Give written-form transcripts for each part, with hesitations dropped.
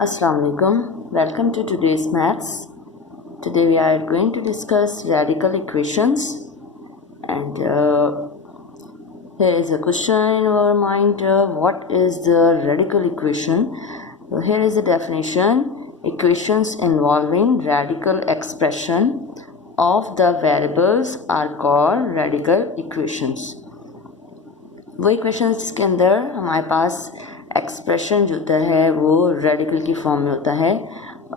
Assalamu alaikum. Welcome to today's maths. Today we are going to discuss radical equations, and here is a question in our mind. What is the radical equation? So here is the definition: equations involving radical expression of the variables are called radical equations. वो equations जिसके अंदर हमारे पास expression जो होता है वो radical की form में होता है,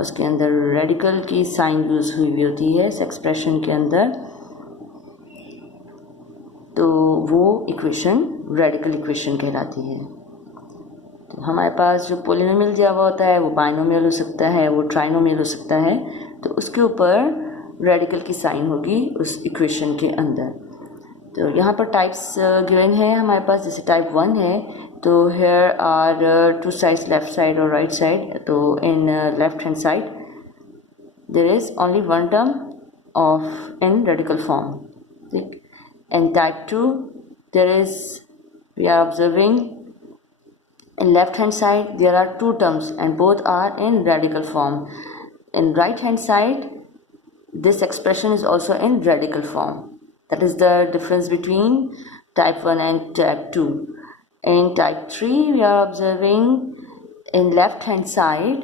उसके अंदर रेडिकल की साइन यूज़ हुई हुई होती है इस एक्सप्रेशन के अंदर, तो वो इक्वेशन रेडिकल इक्वेशन कहलाती है। तो हमारे पास जो पोलिनोमियल दिया हुआ होता है वो बाइनोमियल हो सकता है, वो ट्राइनोमियल हो सकता है, तो उसके ऊपर रेडिकल की साइन होगी उस इक्वेशन के अंदर। तो यहाँ पर टाइप्स गिवन है हमारे पास, जैसे टाइप 1 है तो here are two sides, left side और राइट साइड। तो in left hand side there is only one term of in radical form, ठीक। In type 2 there is, we are observing in left hand side there are two terms and both are in radical form. In right hand side this expression is also in radical form. That is the difference between type 1 and type 2. In type 3 we are observing in left hand side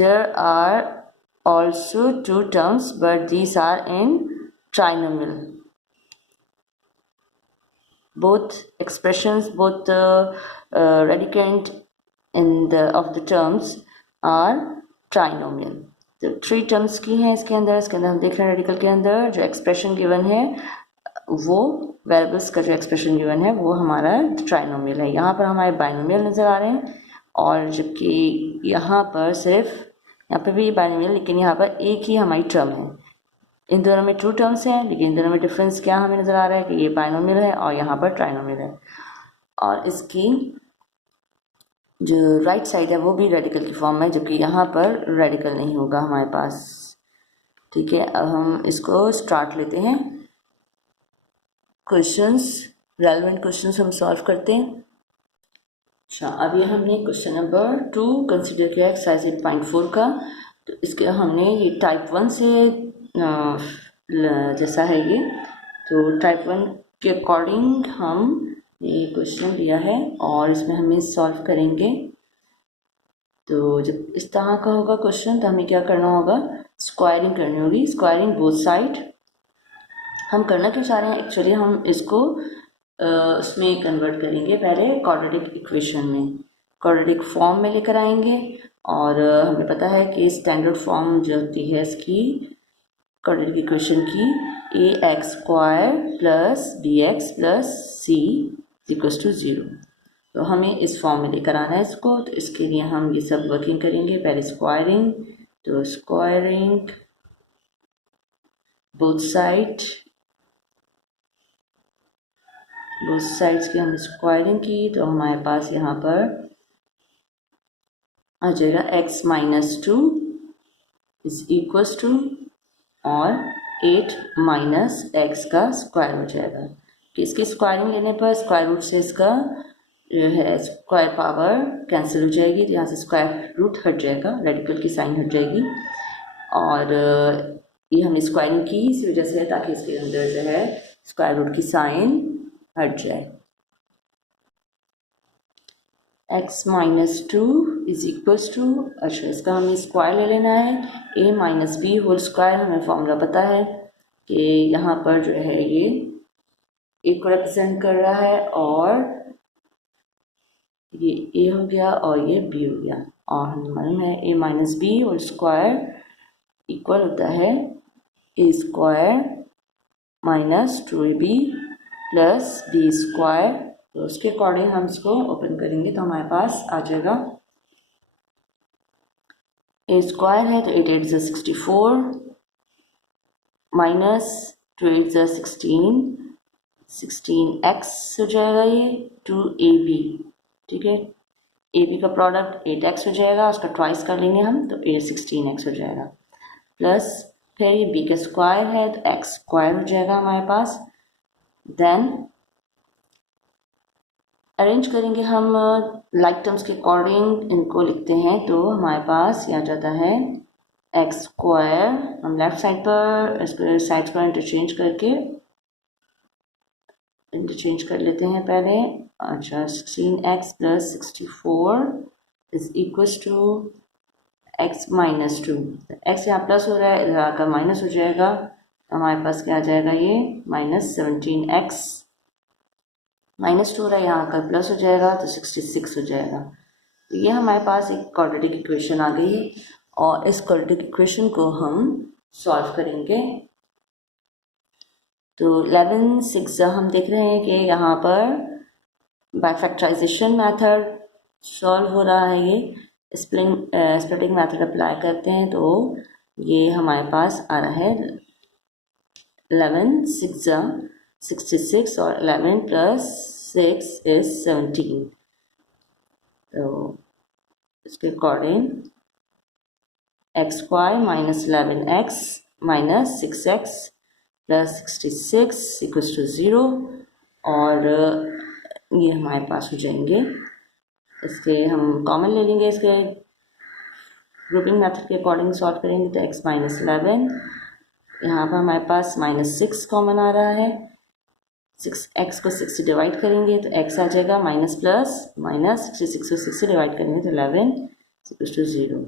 there are also two terms, but these are in trinomial. Both expressions, both radicand of the terms are trinomial. तो 3 terms की हैं इसके अंदर हम देख रहे हैं radical के अंदर जो एक्सप्रेशन गिवन है वो वेरिएबल्स का जो एक्सप्रेशन गिवन है वो हमारा ट्राइनोमियल है। यहाँ पर हमारे बाइनोमियल नज़र आ रहे हैं, और जबकि यहाँ पर सिर्फ, यहाँ पर भी बाइनोमियल, लेकिन यहाँ पर एक ही हमारी टर्म है। इन दोनों में 2 टर्म्स हैं, लेकिन इन दोनों में डिफरेंस क्या हमें नज़र आ रहा है कि ये बाइनोमियल है और यहाँ पर ट्राइनोमियल है, और इसकी जो राइट साइड है वो भी रेडिकल की फॉर्म है, जबकि यहाँ पर रेडिकल नहीं होगा हमारे पास, ठीक है। अब हम इसको स्टार्ट लेते हैं, क्वेश्चंस, रेलेवेंट क्वेश्चंस हम सॉल्व करते हैं। अच्छा, अभी हमने क्वेश्चन नंबर 2 कंसिडर किया एक्सरसाइज 8.4 का। तो इसके हमने ये टाइप 1 से जैसा है ये, तो टाइप 1 के अकॉर्डिंग हम ये क्वेश्चन लिया है और इसमें हमें सॉल्व करेंगे। तो जब इस तरह का होगा क्वेश्चन तो हमें क्या करना होगा, स्क्वायरिंग करनी होगी, स्क्वायरिंग बोथ साइड। हम करना क्या चाह रहे हैं, एक्चुअली हम इसको उसमें कन्वर्ट करेंगे, पहले क्वाड्रेटिक इक्वेशन में, क्वाड्रेटिक फॉर्म में लेकर आएंगे। और हमें पता है कि स्टैंडर्ड फॉर्म जो होती है इसकी क्वाड्रेटिक इक्वेशन की, ax² plus bx plus c equals to 0। तो हमें इस फॉर्म में लेकर आना है इसको। तो इसके लिए हम ये सब वर्किंग करेंगे, पहले स्क्वायरिंग, तो स्क्वायरिंग बोथ साइड्स की हमने स्क्वायरिंग की, तो हमारे पास यहाँ पर आ जाएगा x minus 2 is equals to, और 8 माइनस एक्स का स्क्वायर हो जाएगा। कि इसकी स्क्वायरिंग लेने पर स्क्वायर रूट से इसका जो है स्क्वायर पावर कैंसिल हो जाएगी, तो यहाँ से स्क्वायर रूट हट जाएगा, रेडिकल की साइन हट जाएगी। और ये हमने स्क्वायरिंग की इसी वजह से ताकि इसके अंदर जो है स्क्वायर रूट की साइन हट जाए। x minus 2 is equals to, अच्छा इसका हमें स्क्वायर ले लेना है, a minus B whole square. हमें फॉर्मूला पता है कि यहाँ पर जो है ये a को रिप्रेजेंट कर रहा है, और ये a हो गया और ये b हो गया, और हमें मालूम है a minus B whole square equal होता है a square minus 2ab plus b square. तो उसके अकॉर्डिंग हम इसको ओपन करेंगे तो हमारे पास आ जाएगा, a स्क्वायर है तो 8 8 ज़ा 64 माइनस 2 8 ज़ा 16x हो जाएगा ये 2ab, ठीक है। ab का प्रोडक्ट 8x हो जाएगा, उसका ट्वाइस कर लेंगे हम तो 16x हो जाएगा, प्लस फिर ये b का स्क्वायर है तो x स्क्वायर हो जाएगा हमारे पास। देन अरेंज करेंगे हम लाइक टर्म्स के अकॉर्डिंग इनको लिखते हैं, तो हमारे पास ये आ जाता है एक्स स्क्वायर, हम लेफ्ट साइड पर इसको साइड पर इंटरचेंज कर लेते हैं पहले। अच्छा, 16x plus 64 is equal to x minus 2। X यहाँ प्लस हो रहा है, इधर आकर माइनस हो जाएगा, हमारे पास क्या आ जाएगा, ये माइनस 17x माइनस 2 हो रहा है, यहाँ आकर प्लस हो जाएगा तो 66 हो जाएगा। तो ये हमारे पास एक क्वाड्रेटिक इक्वेशन आ गई है और इस क्वाड्रेटिक इक्वेशन को हम सॉल्व करेंगे। तो 11 6 हम देख रहे हैं कि यहाँ पर बाय फैक्टराइजेशन मेथड सॉल्व हो रहा है। ये स्प्लिटिंग मेथड अप्लाई करते हैं तो ये हमारे पास आ रहा है 11 6 66 और 11 प्लस 6 इज 17। तो इसके according x square minus 11x minus 6x plus 66 equals to 0 और ये हमारे पास हो जाएंगे। इसके हम कॉमन ले लेंगे, इसके ग्रुपिंग मेथड के अकॉर्डिंग सॉल्व करेंगे तो x माइनस 11, यहाँ पर हमारे पास माइनस 6 कॉमन आ रहा है, 6x को 6 से डिवाइड करेंगे तो x आ जाएगा माइनस प्लस माइनस 66 को 6 से डिवाइड करेंगे तो 11 इक्वल्स टू 0।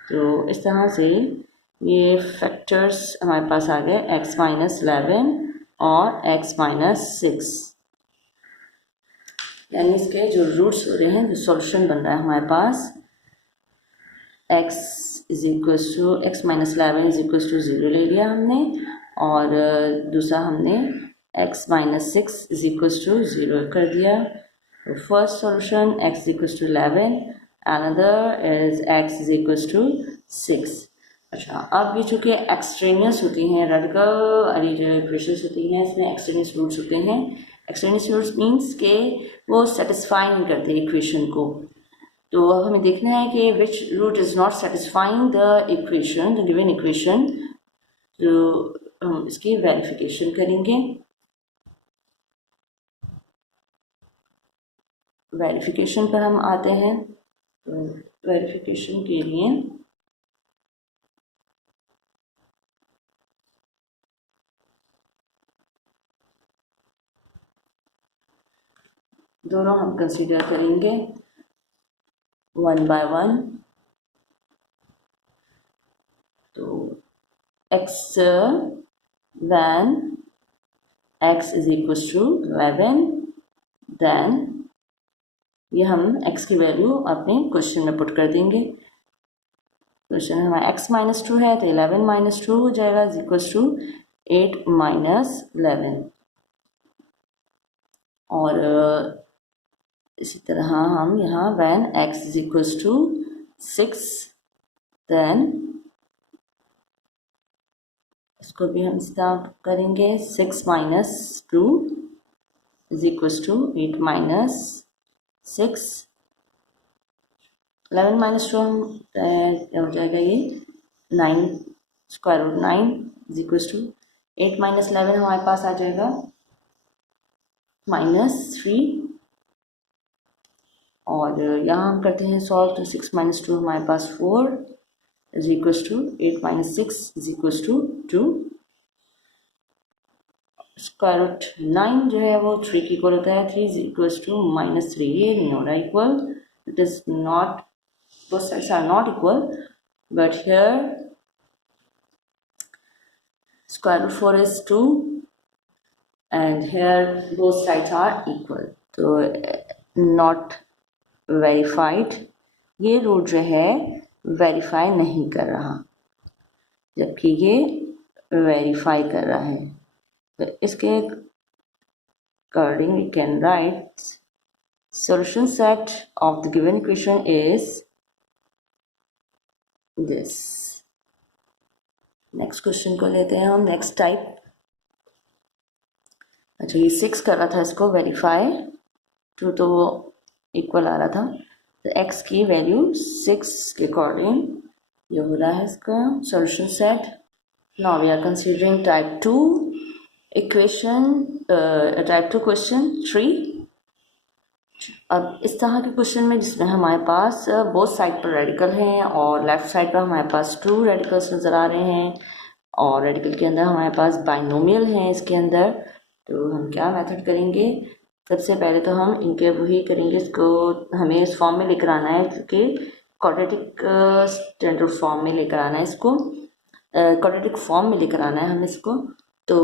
तो इस तरह से ये फैक्टर्स हमारे पास आ गए x माइनस 11 और x माइनस 6, यानी इसके जो रूट्स हो रहे हैं, जो सॉल्यूशन बन रहा है हमारे पास x is equals to x minus 11 is equals to 0 ले लिया हमने, और दूसरा हमने x minus 6 is equals to 0 कर दिया। तो first solution x equals to 11, another is x is equals to 6। अच्छा, अब ये चूँकि एक्सट्रेनियस होती हैं, रेडिकल वाली जो इक्वेशंस होती हैं इसमें एक्सट्रेनियस रूट्स होते हैं। एक्सट्रेनियस रूट्स मीन्स के वो सेटिस्फाई नहीं करते इक्वेशन को, तो अब हमें देखना है कि which route is not satisfying the equation, the given equation. तो हम इसकी वेरिफिकेशन करेंगे। वेरिफिकेशन पर हम आते हैं, तो वेरिफिकेशन के लिए दोनों हम कंसीडर करेंगे वन बाय वन। तो x when x is equal to 11, then ये हम x की वैल्यू अपने क्वेश्चन में पुट कर देंगे। क्वेश्चन में हमारा x माइनस 2 है तो 11 माइनस 2 हो जाएगा इज इक्वल टू 8 माइनस 11, और इसी तरह हम यहाँ when x is equal to 6, then इसको भी हम स्टार्ट करेंगे 6 minus 2 is equal to 8 minus 6, 11 minus 2 हम हो जाएगा ये 9 square root 9 is equal to 8 minus 11 हमारे पास आ जाएगा माइनस 3, और यहाँ हम करते हैं सॉल्व तो 6 माइनस 2 हमारे पास 4 is equal to 8 minus 6 is equal to 2, square root 9 जो है वो 3 की इक्वल होता है, 3 इज इक्वल टू माइनस 3, ये नहीं हो रहा equal, it is not, both sides are not equal, but here square root 4 is 2 and here both sides are equal, तो not verified, ये रूट जो है वेरीफाई नहीं कर रहा, जबकि ये वेरीफाई कर रहा है। तो इसके according we can write solution set of the given equation is this। Next question को लेते हैं हम, नेक्स्ट टाइप। अच्छा, ये 6 कर रहा था, इसको वेरीफाई 2 तो इक्वल आ रहा था, तो x की वैल्यू 6 के अकॉर्डिंग ये हो रहा है इसका solution set. Now we are considering type 2 equation, type 2 question 3 अब इस तरह के क्वेश्चन में जिसमें हमारे पास बोथ साइड पर रेडिकल हैं और लेफ़्ट साइड पर हमारे पास ट्रू रेडिकल्स नज़र आ रहे हैं और रेडिकल के अंदर हमारे पास बाइनोमियल हैं इसके अंदर, तो हम क्या मेथड करेंगे? सबसे पहले तो हम इनके वही करेंगे, इसको हमें इस फॉर्म में लेकर आना है क्योंकि क्वाड्रेटिक स्टैंडर्ड फॉर्म में लेकर आना है इसको, क्वाड्रेटिक फॉर्म में लेकर आना है हमें इसको। तो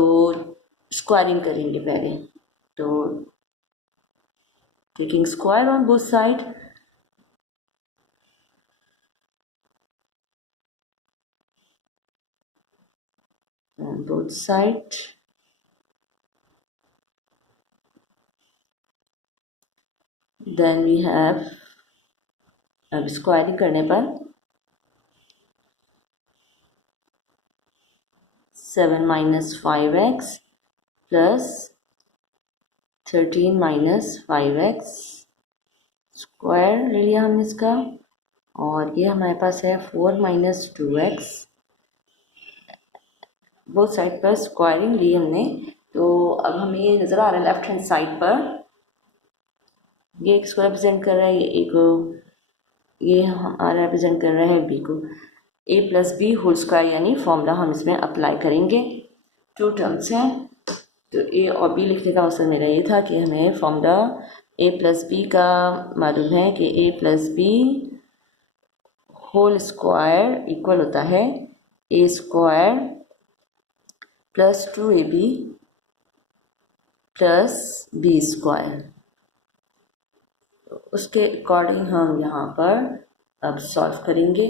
स्क्वायरिंग करेंगे पहले, तो taking square on both side, on both side, then we have, अब स्क्वायरिंग करने पर 7 minus 5x plus 13 minus 5x square ले लिया हमने इसका, और ये हमारे पास है 4 minus 2x, बोथ साइड पर स्क्वायरिंग ली हमने। तो अब हमें ये नज़र आ रहा है लेफ्ट हैंड साइड पर ये एक्स को रिप्रेजेंट कर रहा है, ये ए को, ये हमारा रिप्रेजेंट कर रहा है बी को। ए प्लस बी होल स्क्वायर यानी फॉर्मूला हम इसमें अप्लाई करेंगे। टू टर्म्स हैं, तो ए और बी लिखने का मकसद मेरा ये था कि हमें फॉर्मूला ए प्लस बी का मालूम है कि A plus B whole square equal होता है A square plus 2ab plus B square. उसके अकॉर्डिंग हम यहाँ पर अब सॉल्व करेंगे।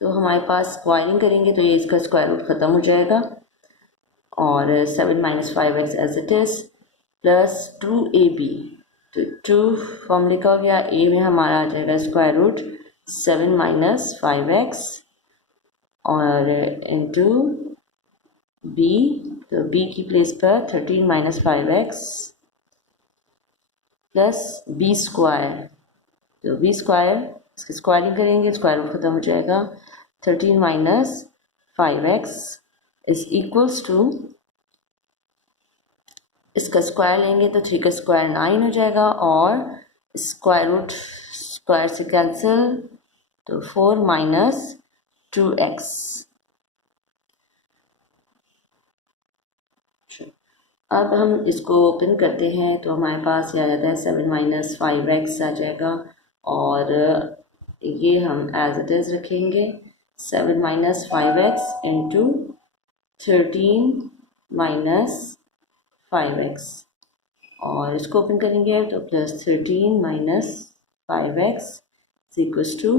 तो हमारे पास स्क्वायरिंग करेंगे तो ये इसका स्क्वायर रूट ख़त्म हो जाएगा और 7 minus 5x as it is plus 2ab, तो 2 फॉर्मूले का हो गया, a में हमारा आ जाएगा स्क्वायर रूट 7 minus 5x और इंटू b, तो b की प्लेस पर 13 minus 5x plus b square, तो b स्क्वायर इसकी स्क्वायरिंग करेंगे स्क्वायर रूट ख़त्म हो जाएगा 13 minus 5x is equals to, इसका स्क्वायर लेंगे तो 3 का स्क्वायर 9 हो जाएगा और स्क्वायर रूट स्क्वायर से कैंसिल, तो 4 minus 2x। अब हम इसको ओपन करते हैं तो हमारे पास ये आ जाता है 7 minus 5x आ जाएगा और ये हम एज इट इज़ रखेंगे 7 minus 5x into 13 minus 5x और इसको ओपन करेंगे तो plus 13 minus 5x equals to,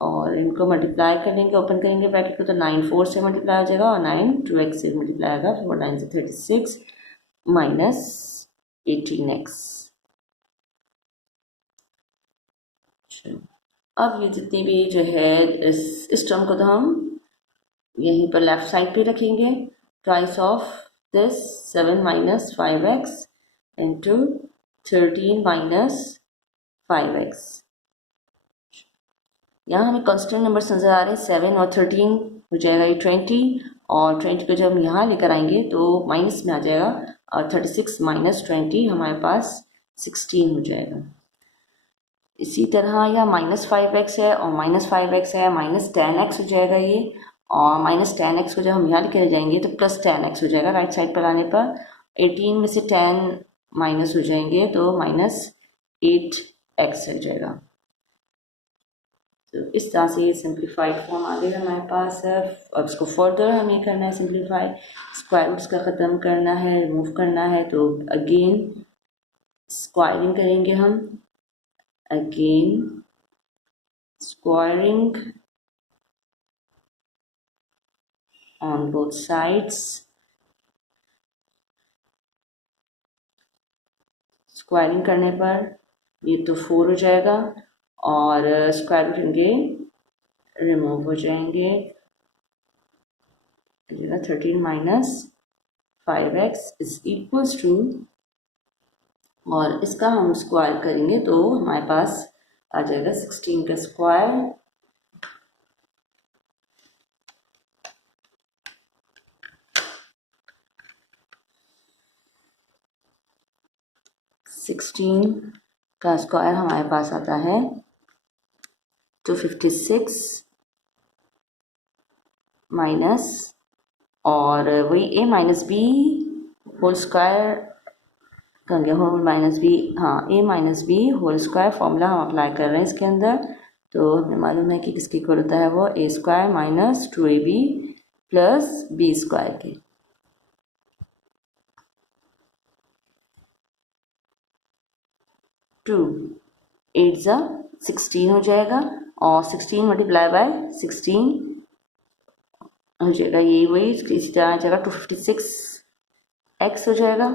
और इनको मल्टीप्लाई करेंगे ओपन करेंगे ब्रैकेट को तो 9 4 से मल्टीप्लाई हो जाएगा और 9 2x से मल्टीप्लाई होगा, 4 9 से 36 माइनस 18x। अब ये जितनी भी जो है इस टर्म को तो हम यहीं पर लेफ्ट साइड पे रखेंगे, twice of this 7 minus 5x into 13 minus 5x। यहाँ हमें कांस्टेंट नंबर्स नज़र आ रहे हैं 7 और 13 हो जाएगा ये 20 और 20 को जब हम यहाँ लेकर आएंगे तो माइनस में आ जाएगा और 36 minus 20 हमारे पास 16 हो जाएगा। इसी तरह या minus 5x है और minus 5x है, minus 10x हो जाएगा ये, और minus 10x को जब हम यहाँ लेकर जाएंगे तो प्लस 10x हो जाएगा राइट साइड पर आने पर। 18 में से 10 माइनस हो जाएंगे तो minus 8x हो जाएगा। तो इस तरह से ये सिंप्लीफाइड फॉर्म आ गया हमारे पास है। अब इसको फर्दर हमें करना है सिंप्लीफाई, स्क्वायर रूट्स का ख़त्म करना है, रिमूव करना है, तो अगेन स्क्वायरिंग करेंगे हम, again squaring on both sides, squaring करने पर ये तो 4 हो जाएगा और स्क्वायर रूट इनके रिमूव हो जाएंगे, 13 minus 5x is equals to, और इसका हम स्क्वायर करेंगे तो हमारे पास आ जाएगा 16 का स्क्वायर 16 का स्क्वायर हमारे पास आता है 256 माइनस, और वही a minus B whole square का गया होल माइनस बी, हाँ a minus B whole square formula हम अप्लाई कर रहे हैं इसके अंदर। तो हमें मालूम है कि किसके इक्वल होता है वो a square minus 2ab plus B square के। 2 8 ज़ा 16 हो जाएगा, और 16 मल्टीप्लाई बाय 16 हो जाएगा, ये वही इसी तरह आ जाएगा 256x हो जाएगा।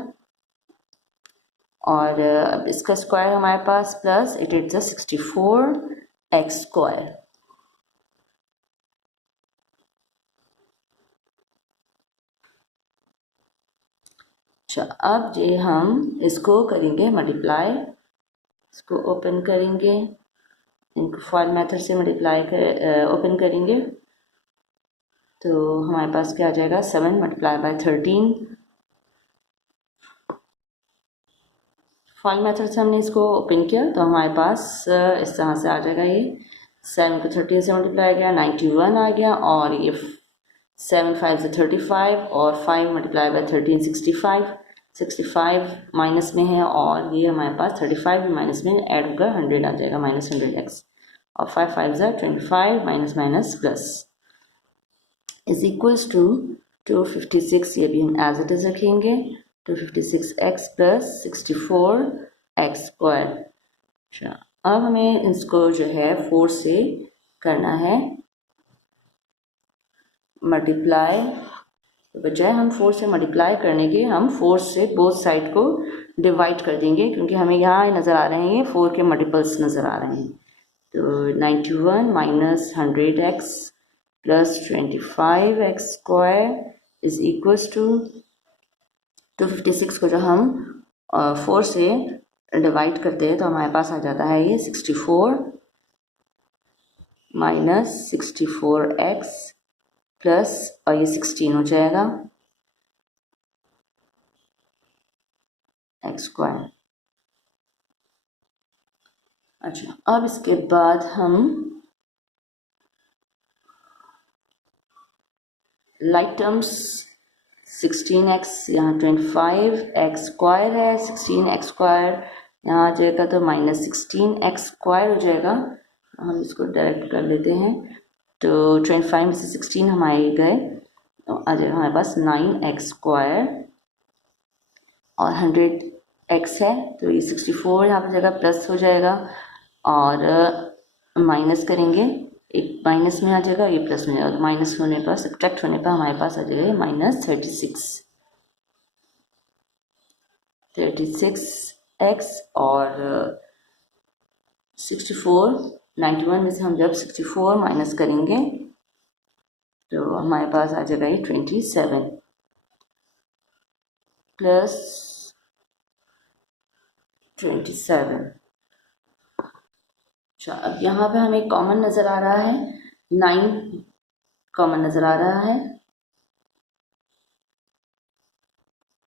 और अब इसका स्क्वायर हमारे पास प्लस 8 8 ज़ा 64x स्क्वायर। अच्छा, अब ये हम इसको करेंगे मल्टीप्लाई, इसको ओपन करेंगे, इनको फॉल मेथड से मल्टीप्लाई कर ओपन करेंगे तो हमारे पास क्या आ जाएगा 7 मल्टीप्लाई बाय 13। फॉल मेथड से हमने इसको ओपन किया तो हमारे पास इस तरह से आ जाएगा, ये 7 को 13 से मल्टीप्लाई किया 91 आ गया, और ये 7 5 से 35 और 5 मल्टीप्लाई बाय 13 65 माइनस में है, और ये हमारे पास 35 भी माइनस में ऐड होकर 100 आ जाएगा माइनस 100x, और 5 5 ज़ा 25 minus minus plus is equals to 256, ये भी हम एज इट इज रखेंगे 256x प्लस 64x स्क्वायर। अच्छा, अब हमें इसको जो है 4 से करना है मल्टीप्लाई, बजाय हम 4 से मल्टीप्लाई करने के हम 4 से बोथ साइड को डिवाइड कर देंगे, क्योंकि हमें यहाँ नज़र आ रहे हैं ये 4 के मल्टीपल्स नज़र आ रहे हैं। तो 91 minus 100x plus 25x square is equals to 256 को जो हम 4 से डिवाइड करते हैं तो हमारे पास आ जाता है ये 64 माइनस 64x प्लस, और ये 16 हो जाएगा x स्क्वायर। अच्छा, अब इसके बाद हम लाइक टर्म्स 16x यहाँ 25x स्क्वायर है, 16x स्क्वायर यहाँ आ जाएगा तो माइनस 16x स्क्वायर हो जाएगा। हम इसको डायरेक्ट कर लेते हैं तो 25 में से 16 हमारे गए तो आ जाएगा हमारे पास 9x स्क्वायर, और 100x है तो ये 64 यहाँ पर जगह प्लस हो जाएगा, और माइनस करेंगे, एक माइनस में आ जाएगा ये प्लस में जाएगा, तो माइनस होने पर सब्ट्रैक्ट होने पर हमारे पास आ जाएगा माइनस 36x, और 64 91 में से हम जब 64 माइनस करेंगे तो हमारे पास आ जाएगा ये 27 प्लस 27। अच्छा, अब यहाँ पे हमें कॉमन नज़र आ रहा है 9 कॉमन नज़र आ रहा है,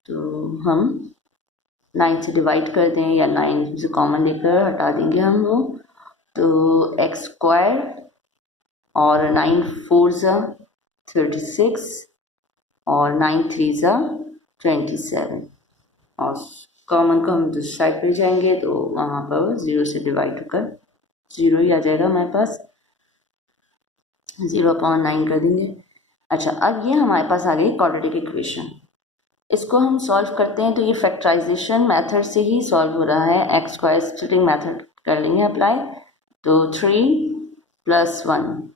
तो हम 9 से डिवाइड कर दें या 9 से कॉमन लेकर हटा देंगे हम वो, तो x स्क्वायर और 9 4 ज़ा 36 और 9 3 ज़ा 27, और कॉमन को हम दूसरी साइड पे जाएंगे तो वहाँ पर 0 से डिवाइड होकर 0 ही आ जाएगा हमारे पास, 0/9 कर देंगे। अच्छा, अब ये हमारे पास आ गई क्वाड्रेटिक इक्वेशन। इसको हम सॉल्व करते हैं तो ये फैक्टराइजेशन मेथड से ही सॉल्व हो रहा है, एक्स स्क्वायर सब्स्टिट्यूटिंग मेथड कर लेंगे अप्लाई, तो 3 + 1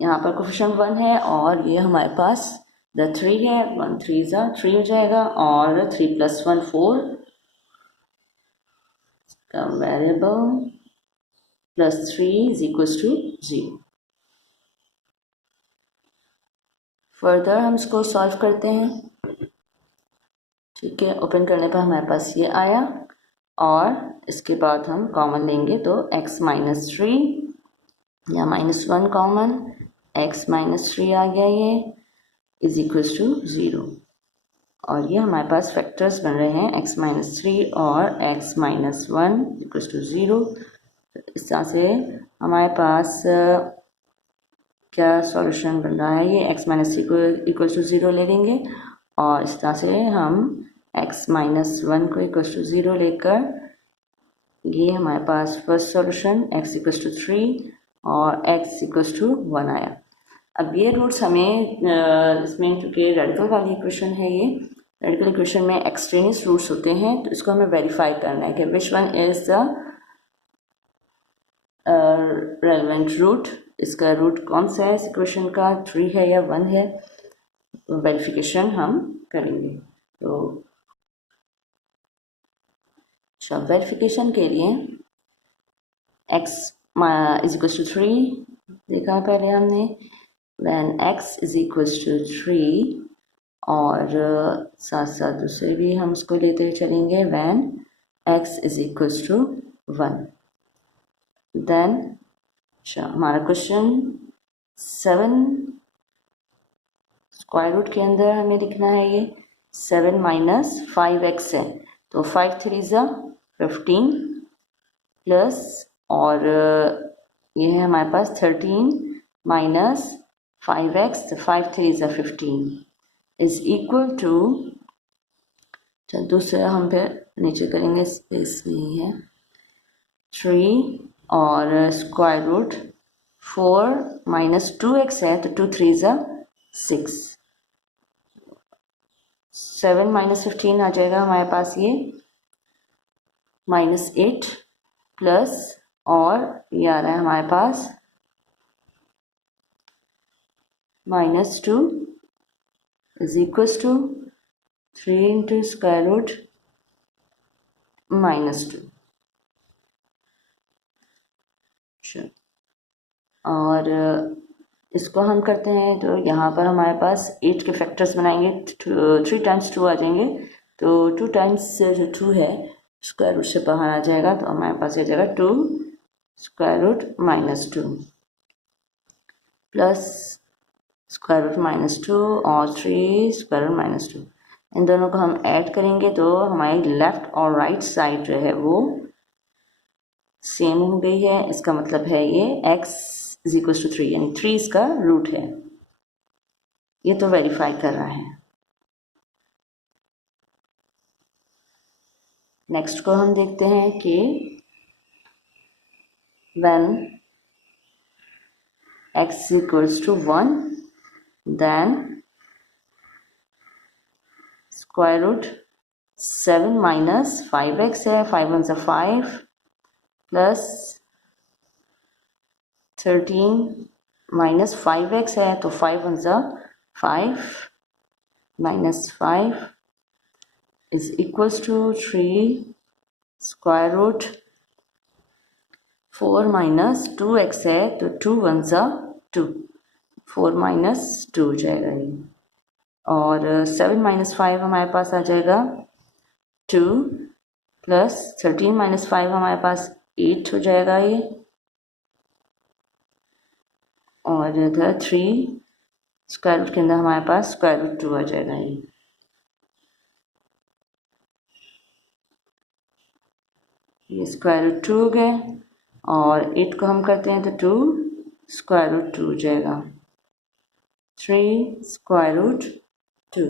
यहाँ पर कोफिशिएंट 1 है, और ये हमारे पास द 3 है, 1 3 ज़ा 3 हो जाएगा, और 3 + 1 4 का variable +3 is equals to 0। Further हम इसको सॉल्व करते हैं, ठीक है। ओपन करने पर हमारे पास ये आया, और इसके बाद हम कॉमन लेंगे तो x - 3 या -1 कॉमन, x - 3 आ गया, ये इज इक्वल्स टू 0। और ये हमारे पास फैक्टर्स बन रहे हैं x-3 और x-1 इक्वल्स टू 0। इस तरह से हमारे पास क्या सॉल्यूशन बन रहा है, ये x-3 को इक्वल्स टू 0 ले लेंगे और इस तरह से हम x-1 को इक्वल्स टू 0 लेकर ये हमारे पास first solution x equals to 3 और x इक्वल्स टू 1 आया। अब ये रूट्स हमें इसमें चूँकि रेडिकल वाली इक्वेशन है, ये रेडिकल इक्वेशन में एक्सट्रेनियस रूट्स होते हैं, तो इसको हमें वेरीफाई करना है कि which one is the relevant root. इसका रूट कौन सा है इस इक्वेशन का, 3 है या 1 है, तो वेरिफिकेशन हम करेंगे। तो अच्छा, वेरिफिकेशन के लिए x इज इक्वल्स टू 3 देखा पहले हमने, when x is equals to 3 और साथ साथ दूसरे भी हम उसको लेते हुए चलेंगे when x is equals to 1। Then अच्छा, हमारा क्वेश्चन 7 स्क्वायर रूट के अंदर हमें लिखना है, ये 7 माइनस 5x है, तो 5 3 ज़ा 15 प्लस और ये है हमारे पास 13 माइनस 5x, तो 5 3 ज़ा 15 इज इक्वल टू, चल दूसरा हम फिर नीचे करेंगे, स्पेस नहीं है, 3 और स्क्वायर रूट 4 माइनस 2x है, तो 2 3 ज़ा 6, 7 माइनस 15 आ जाएगा हमारे पास, ये माइनस 8 प्लस और ये आ रहा है हमारे पास minus 2 is equals to 3 into square root minus 2। और इसको हम करते हैं तो यहाँ पर हमारे पास 8 के फैक्टर्स बनाएंगे, 3 टाइम्स 2 आ जाएंगे, तो 2 टाइम्स जो 2 है स्क्वायर रूट से बाहर आ जाएगा, तो हमारे पास आ जाएगा 2 square root minus 2 plus square root minus 2 और 3 स्क्वायर रूट माइनस 2। इन दोनों को हम ऐड करेंगे तो हमारी लेफ़्ट और राइट साइड जो है वो सेम हो गई है। इसका मतलब है ये x इज इक्वल टू 3, यानी 3 इसका रूट है, ये तो वेरीफाई कर रहा है। नेक्स्ट को हम देखते हैं कि when x equals to 1 then square root 7 minus 5x है, 5 1 ज़ा 5 प्लस 13 माइनस 5x है, तो 5 1 ज़ा 5 minus 5 is equals to 3 square root 4 minus 2x है, तो 2 1 ज़ा 2, 4 माइनस 2 हो जाएगा ये, और 7 माइनस 5 हमारे पास आ जाएगा 2 प्लस 13 माइनस 5 हमारे पास 8 हो जाएगा ये, और इधर 3 स्क्वायर रूट के अंदर हमारे पास स्क्वायर रूट 2 आ जाएगा ये स्क्वायर रूट 2 हो गए, और 8 को हम करते हैं तो 2 स्क्वायर रूट 2 हो जाएगा, 3 स्क्वायर रूट 2।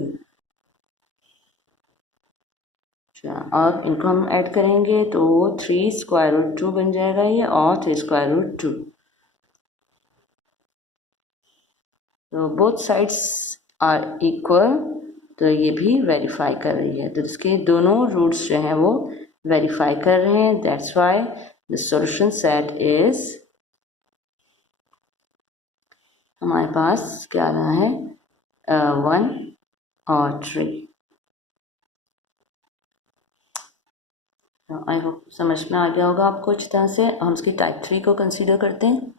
अच्छा, अब इनको हम ऐड करेंगे तो 3 स्क्वायर रूट 2 बन जाएगा ये, और 3 स्क्वायर रूट 2, तो बोथ साइड्स आर इक्वल, तो ये भी वेरीफाई कर रही है, तो इसके दोनों रूट्स जो हैं वो वेरीफाई कर रहे हैं। That's why the solution set is, हमारे पास क्या आ रहा है 1 और 3। आई होप समझ में आ गया होगा आपको अच्छी तरह से। हम इसकी टाइप 3 को कंसीडर करते हैं।